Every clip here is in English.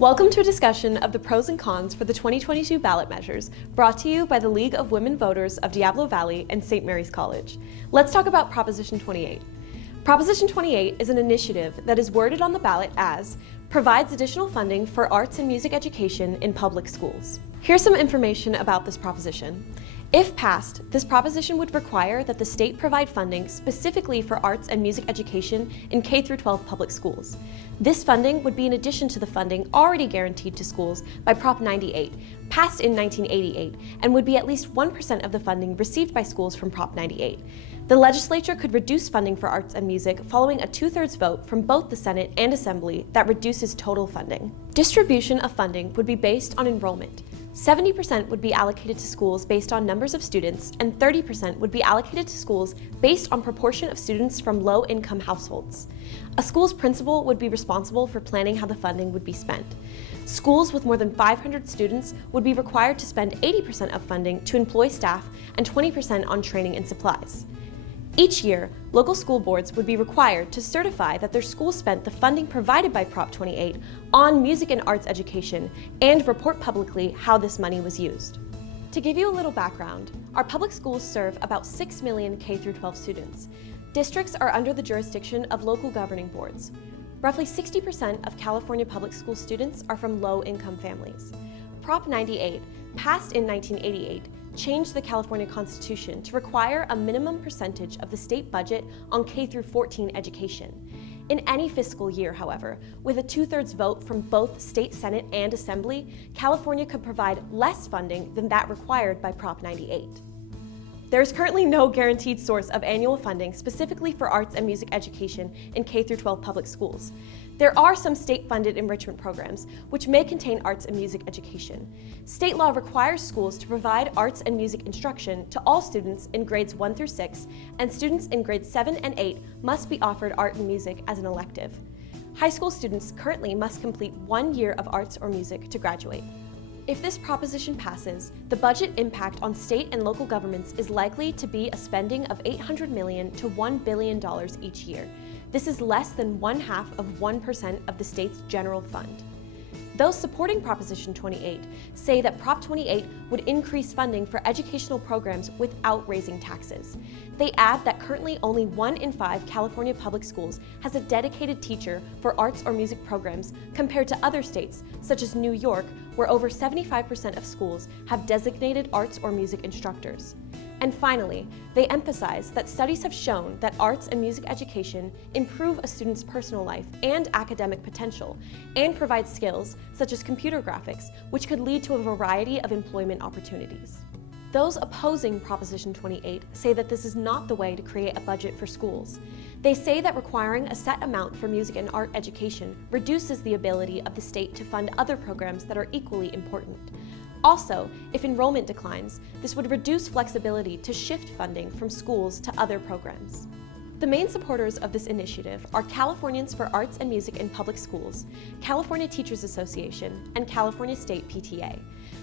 Welcome to a discussion of the pros and cons for the 2022 ballot measures, brought to you by the League of Women Voters of Diablo Valley and St. Mary's College. Let's talk about Proposition 28. Proposition 28 is an initiative that is worded on the ballot as provides additional funding for arts and music education in public schools. Here's some information about this proposition. If passed, this proposition would require that the state provide funding specifically for arts and music education in K-12 public schools. This funding would be in addition to the funding already guaranteed to schools by Prop 98, passed in 1988, and would be at least 1% of the funding received by schools from Prop 98. The legislature could reduce funding for arts and music following a 2/3 vote from both the Senate and Assembly that reduces total funding. Distribution of funding would be based on enrollment. 70% would be allocated to schools based on numbers of students, and 30% would be allocated to schools based on proportion of students from low-income households. A school's principal would be responsible for planning how the funding would be spent. Schools with more than 500 students would be required to spend 80% of funding to employ staff and 20% on training and supplies. Each year, local school boards would be required to certify that their school spent the funding provided by Prop 28 on music and arts education and report publicly how this money was used. To give you a little background, our public schools serve about 6 million K-12 students. Districts are under the jurisdiction of local governing boards. Roughly 60% of California public school students are from low-income families. Prop 98, passed in 1988, changed the California Constitution to require a minimum percentage of the state budget on K-14 education. In any fiscal year, however, with a 2/3 vote from both state Senate and Assembly, California could provide less funding than that required by Prop 98. There is currently no guaranteed source of annual funding specifically for arts and music education in K-12 public schools. There are some state-funded enrichment programs which may contain arts and music education. State law requires schools to provide arts and music instruction to all students in grades 1 through 6, and students in grades 7 and 8 must be offered art and music as an elective. High school students currently must complete 1 year of arts or music to graduate. If this proposition passes, the budget impact on state and local governments is likely to be a spending of $800 million to $1 billion each year. This is less than 1/2 of 1% of the state's general fund. Those supporting Proposition 28 say that Prop 28 would increase funding for educational programs without raising taxes. They add that currently only 1 in 5 California public schools has a dedicated teacher for arts or music programs compared to other states, such as New York, where over 75% of schools have designated arts or music instructors. And finally, they emphasize that studies have shown that arts and music education improve a student's personal life and academic potential, and provide skills such as computer graphics, which could lead to a variety of employment opportunities. Those opposing Proposition 28 say that this is not the way to create a budget for schools. They say that requiring a set amount for music and art education reduces the ability of the state to fund other programs that are equally important. Also, if enrollment declines, this would reduce flexibility to shift funding from schools to other programs. The main supporters of this initiative are Californians for Arts and Music in Public Schools, California Teachers Association, and California State PTA.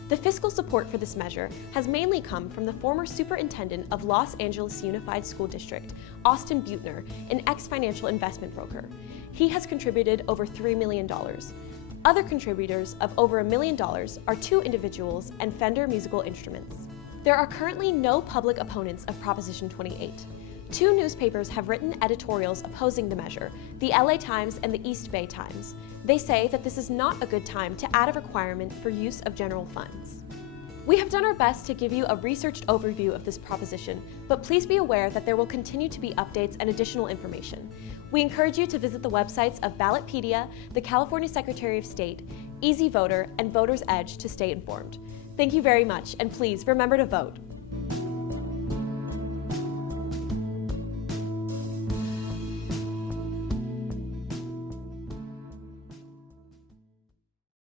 The fiscal support for this measure has mainly come from the former superintendent of Los Angeles Unified School District, Austin Buettner, an ex-financial investment broker. He has contributed over $3 million. Other contributors of over $1 million are 2 individuals and Fender Musical Instruments. There are currently no public opponents of Proposition 28. 2 newspapers have written editorials opposing the measure, the LA Times and the East Bay Times. They say that this is not a good time to add a requirement for use of general funds. We have done our best to give you a researched overview of this proposition, but please be aware that there will continue to be updates and additional information. We encourage you to visit the websites of Ballotpedia, the California Secretary of State, Easy Voter, and Voter's Edge to stay informed. Thank you very much, and please remember to vote.